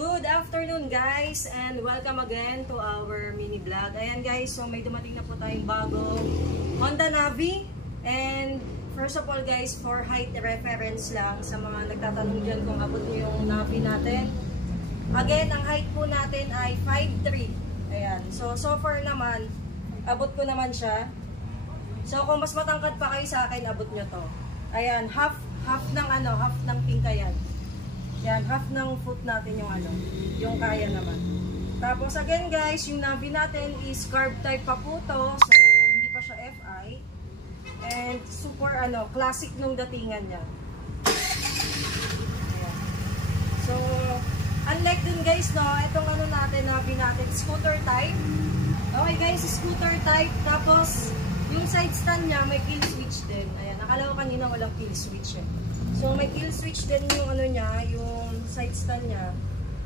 Good afternoon guys and welcome again to our mini vlog. Ayan guys, so may dumating na po tayong bagong Honda Navi. And first of all guys, for height reference lang sa mga nagtatanong dyan kung abot nyo yung Navi natin. Again, ang height po natin ay 5'3". Ayan, so far naman, abot ko naman siya. So kung mas matangkad pa kayo sa akin, abot nyo to. Ayan, half ng tingka yan. Yan, half ng foot natin yung kaya naman. Tapos again guys, yung Navi natin is carb type pa po to. So, hindi pa siya FI. And super classic nung datingan niya. Ayan. So, unlike dun guys, no, itong natin, Navi natin, scooter type. Okay guys, scooter type. Tapos, yung side stand niya, may kill switch din. Ayan, nakala ko kanina walang kill switch eh. So, may kill switch din yung niya, yung side stand niya.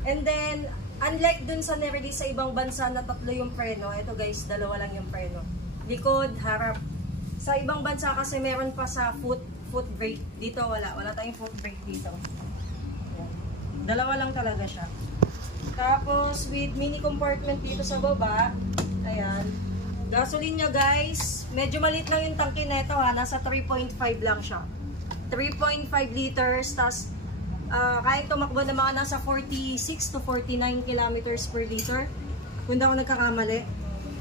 And then, unlike dun sa nirelease sa ibang bansa na tatlo yung preno, ito guys, dalawa lang yung preno. Likod, harap. Sa ibang bansa kasi meron pa sa foot brake. Dito wala. Wala tayong foot brake dito. Ayan. Dalawa lang talaga siya. Tapos, with mini compartment dito sa baba. Ayan. Gasoline niya guys, medyo maliit lang yung tangke nito ha. Nasa 3.5 lang siya. 3.5 liters, tas kaya tumakbo na mga nasa 46 to 49 kilometers per liter kung hindi ako nagkakamali.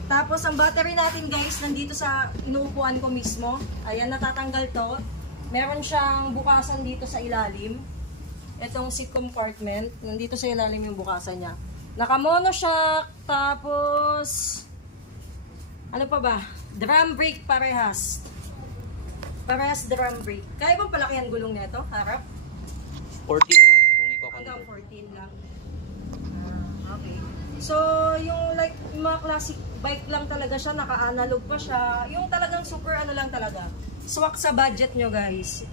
Tapos ang battery natin guys, nandito sa inuupuan ko mismo. Ayan, natatanggal to. Meron siyang bukasan dito sa ilalim. Itong seat compartment, nandito sa ilalim yung bukasan niya. Naka monoshock, tapos ano pa ba? Drum brake parehas. Parehas drum brake. Kaya bang palaki ang gulong nito? Harap? 14 ma'am, kung i-convert. Hanggang 14 lang. Okay. So, yung like mga classic bike lang talaga siya, naka-analog pa siya. Yung talagang super lang talaga. Swak sa budget nyo guys.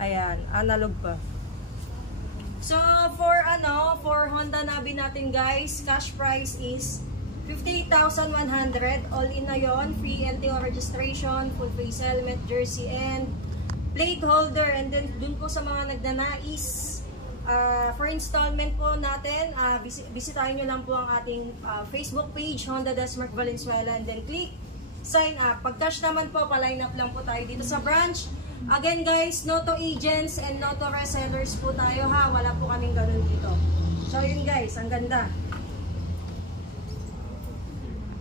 Ayan, analog pa. So, for Honda Navi natin guys, cash price is 58,100, all in na yon, free NTO registration, full face helmet, jersey, and plate holder. And then dun po sa mga nagnanais for installment po natin, bisitahin nyo lang po ang ating Facebook page, Honda Desmark Valenzuela, and then click sign up. Pag cash naman po, pa-line up lang po tayo dito sa branch. Again guys, no to agents and no to resellers po tayo ha, wala po kaming ganun dito. So yun guys, ang ganda.